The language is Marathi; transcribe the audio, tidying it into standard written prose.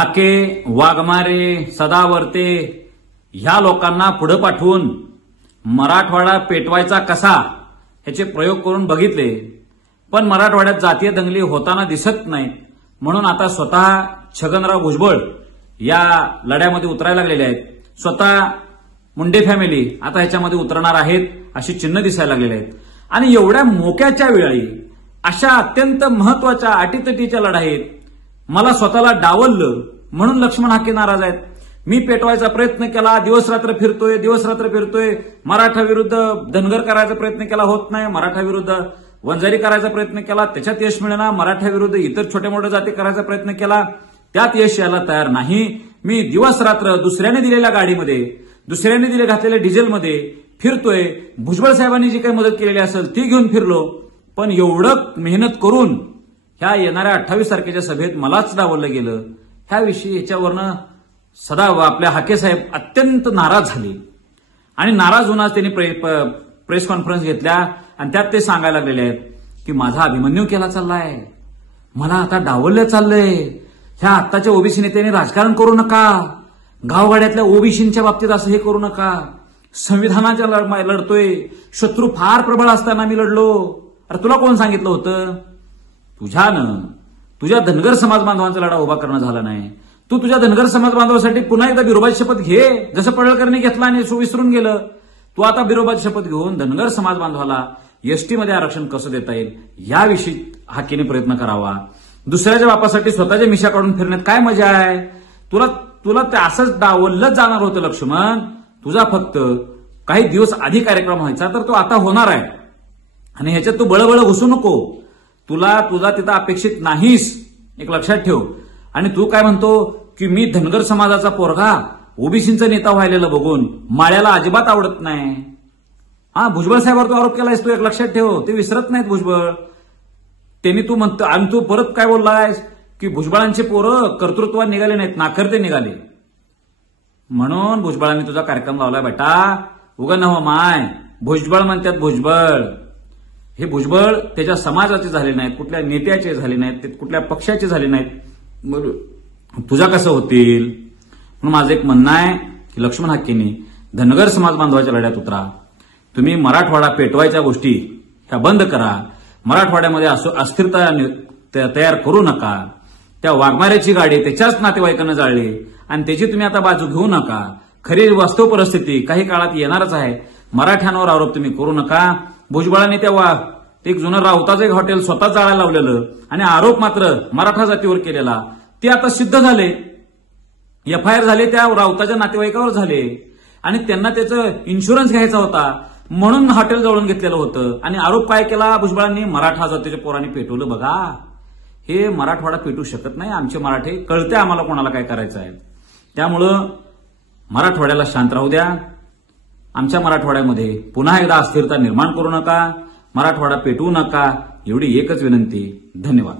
हाके, वाघमारे, सदावर्ते ह्या लोकांना पुढे पाठवून मराठवाडा पेटवायचा कसा ह्याचे प्रयोग करून बघितले, पण मराठवाड्यात जातीय दंगली होताना दिसत नाहीत. म्हणून आता स्वतः छगनराव भुजबळ या लढ्यामध्ये उतरायला लागलेले आहेत. स्वतः मुंडे फॅमिली आता ह्याच्यामध्ये उतरणार आहेत अशी चिन्ह दिसायला लागलेली आहेत. आणि एवढ्या मोक्याच्या वेळी अशा अत्यंत महत्वाच्या अटीतटीच्या लढाईत मला स्वतःला डावललं म्हणून लक्ष्मण हाके नाराज आहेत. मी पेटवायचा प्रयत्न केला, दिवस रात्र फिरतोय, मराठा विरुद्ध धनगर करायचा प्रयत्न केला, होत नाही. मराठा विरुद्ध वंजारी करायचा प्रयत्न केला, त्याच्यात यश मिळेना. मराठा विरुद्ध इतर छोट्या मोठ्या जाती करायचा प्रयत्न केला, त्यात यश यायला तयार नाही. मी दिवस रात्र दुसऱ्याने दिलेल्या गाडीमध्ये, दुसऱ्याने घातलेल्या डिझेलमध्ये फिरतोय. भुजबळ साहेबांनी जी काही मदत केलेली असेल ती घेऊन फिरलो, पण एवढं मेहनत करून ह्या येणाऱ्या 28 तारखेच्या सभेत मलाच डावललं गेलं. ह्याविषयी याच्यावरनं सदा आपल्या हाके साहेब अत्यंत नाराज झाले. आणि नाराज होऊन आज त्यांनी प्रेस कॉन्फरन्स घेतल्या आणि त्यात ते सांगायला लागलेले आहेत की माझा अभिमन्यू केला चाललाय, मला आता डावललं चाललंय. ह्या आत्ताच्या ओबीसी नेत्यांनी राजकारण करू नका, गावगाड्यातल्या ओबीसींच्या बाबतीत असं हे करू नका, संविधानाच्या लढतोय, शत्रू फार प्रबळ असताना मी लढलो. अरे तुला कोण सांगितलं होतं? तुझ्या धनगर समाज बांधवांचा लढा उभा करणं झाला नाही. तू तुझ्या धनगर समाज बांधवासाठी पुन्हा एकदा बिरोबाची शपथ घे, जसं पडळकरने घेतला आणि विसरून गेलं. तू आता बिरोबाची शपथ घेऊन धनगर समाज बांधवाला एसटी मध्ये आरक्षण कसं देता येईल याविषयी हाकेने प्रयत्न करावा. दुसऱ्याच्या बापासाठी स्वतःच्या मिशा काढून फिरण्यात काय मजा आहे? तुला ते असंच डावललंच जाणार होतं लक्ष्मण. तुझा फक्त काही दिवस आधी कार्यक्रम व्हायचा, तर तो आता होणार आहे. आणि ह्याच्यात तू बळबळ घुसू नको. तुझा तिथं अपेक्षित नाहीस, एक लक्षात ठेव. आणि तू काय म्हणतो की मी धनगर समाजाचा पोरगा ओबीसींचा नेता व्हायलेलं बघून माळ्याला अजिबात आवडत नाही. भुजबळ साहेबांवर तू आरोप केलायस, तू एक लक्षात ठेव, ते विसरत नाहीत भुजबळ. त्यांनी तू म्हणतो आणि तू परत काय बोललायस की भुजबळांचे पोरं कर्तृत्वात निघाले नाहीत, नाकर्ते निघाले. म्हणून भुजबळांनी तुझा कार्यक्रम लावलाय बेटा. उगा नव माय भुजबळ म्हणतात भुजबळ. हे भुजबळ त्याच्या समाजाचे झाले नाहीत, कुठल्या नेत्याचे झाले नाहीत, कुठल्या पक्षाचे झाले नाहीत. तुझा कसं होतील? म्हणून माझं एक म्हणणं आहे की लक्ष्मण हाकेंनी धनगर समाज बांधवाच्या लढ्यात उतरा. तुम्ही मराठवाडा पेटवायच्या गोष्टी ह्या बंद करा. मराठवाड्यामध्ये अस्थिरता तयार करू नका. त्या वाघमाऱ्याची गाडी त्याच्याच नातेवाईकांना जाळली आणि त्याची तुम्ही आता बाजू घेऊ नका. खरी वास्तव परिस्थिती काही काळात येणारच आहे. मराठ्यांवर आरोप तुम्ही करू नका. भुजबळांनी तेव्हा एक जुनं राऊताचं एक हॉटेल स्वतः जाळायला लावलेलं आणि आरोप मात्र मराठा जातीवर केलेला ते आता सिद्ध झाले. एफआयआर झाले, त्या राऊताच्या नातेवाईकावर झाले आणि त्यांना त्याचं इन्शुरन्स घ्यायचा होता म्हणून हॉटेल जवळून घेतलेलं होतं. आणि आरोप काय केला भुजबळांनी? मराठा जातीच्या पोरांनी पेटवलं. बघा, हे मराठवाडा पेटू शकत नाही. आमचे मराठे कळते आम्हाला कोणाला काय करायचं आहे. त्यामुळं मराठवाड्याला शांत राहू द्या. आमच्या मराठवाड्यामध्ये पुन्हा एकदा अस्थिरता निर्माण करू नका. मराठवाडा पेटवू नका, एवढी एकच विनंती. धन्यवाद.